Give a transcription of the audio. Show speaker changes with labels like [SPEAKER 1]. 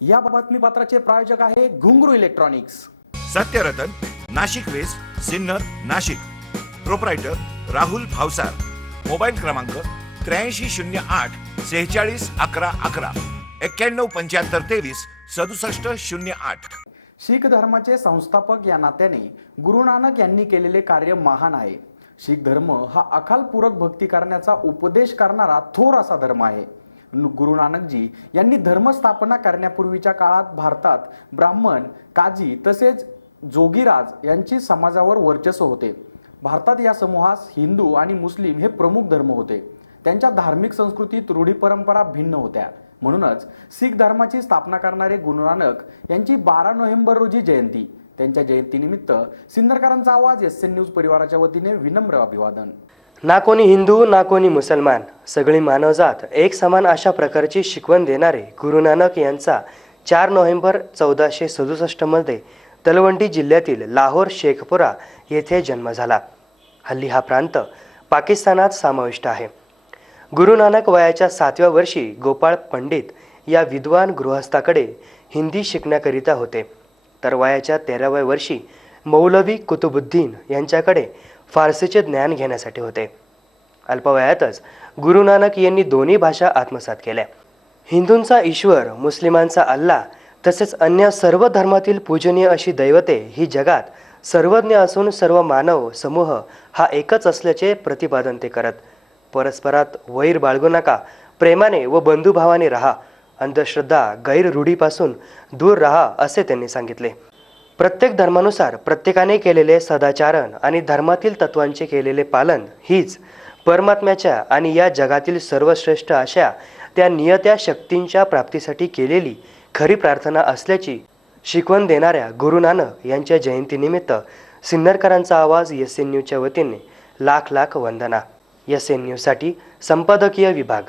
[SPEAKER 1] या बातमीपत्राचे प्रायोजक आहे Ghungroo electronics.
[SPEAKER 2] Satyaratan Nashik west Sinnar Nashik. Proprietor Rahul Bhavsar. Mobile क्रमांक त्र्याऐंशी शून्य आठ सेहेचाळीस अकरा अकरा. एक्क्याण्णव पंच्याहत्तर तेवीस सदुसष्ट शून्य आठ.
[SPEAKER 1] शीख धर्माचे संस्थापक या नात्याने गुरु नानक यांनी केलेले कार्य महान आहे. शीख धर्म हा अकाल पूरक भक्ती करण्याचा उपदेश करणारा थोर असा धर्म आहे. गुरु नानकजी यांनी धर्मस्थापना करण्यापूर्वीच्या काळात भारतात ब्राह्मण काजी तसेच जोगीराज यांची समाजावर वर्चस्व होते. भारतात या समूहास हिंदू आणि मुस्लिम हे प्रमुख धर्म होते. त्यांच्या धार्मिक संस्कृतीत रूढी परंपरा भिन्न होत्या. म्हणूनच शीख धर्माची स्थापना करणारे गुरु नानक यांची बारा नोव्हेंबर रोजी जयंती. त्यांच्या जयंतीनिमित्त सिंदरकरांचा आवाज एस एन न्यूज परिवाराच्या वतीने विनम्र अभिवादन.
[SPEAKER 3] ना कोणी हिंदू ना कोणी मुसलमान. सगळी मानवजात एक समान अशा प्रकारची शिकवण देणारे गुरु नानक यांचा चार नोव्हेंबर चौदाशे सदुसष्टमध्ये तलवंडी जिल्ह्यातील लाहोर शेखपुरा येथे जन्म झाला. हल्ली हा प्रांत पाकिस्तानात समाविष्ट आहे. गुरु नानक वयाच्या सातव्या वर्षी गोपाळ पंडित या विद्वान गृहस्थाकडे हिंदी शिकण्याकरिता होते. तर वयाच्या तेराव्या वर्षी मौलवी कुतुबुद्दीन यांच्याकडे फारसीचे ज्ञान घेण्यासाठी होते. अल्पवयातच गुरु नानक यांनी दोन्ही भाषा आत्मसात केल्या. हिंदूंचा ईश्वर मुस्लिमांचा अल्ला तसेच अन्य सर्व धर्मातील पूजनीय अशी दैवते ही जगात सर्वज्ञ असून सर्व मानव समूह हा एकच असल्याचे प्रतिपादन ते करत. परस्परात वैर बाळगू नका प्रेमाने व बंधुभावाने राहा अंधश्रद्धा गैररूढीपासून दूर राहा असे त्यांनी सांगितले. प्रत्येक धर्मानुसार प्रत्येकाने केलेले सदाचारण आणि धर्मातील तत्वांचे केलेले पालन हीच परमात्म्याच्या आणि या जगातील सर्वश्रेष्ठ अशा त्या नियत्या शक्तींच्या प्राप्तीसाठी केलेली खरी प्रार्थना असल्याची शिकवण देणाऱ्या गुरु नानक यांच्या जयंतीनिमित्त सिन्नरकरांचा आवाज एस एन न्यूजच्या वतीने लाख लाख वंदना. एस एन न्यूजसाठी संपादकीय विभाग.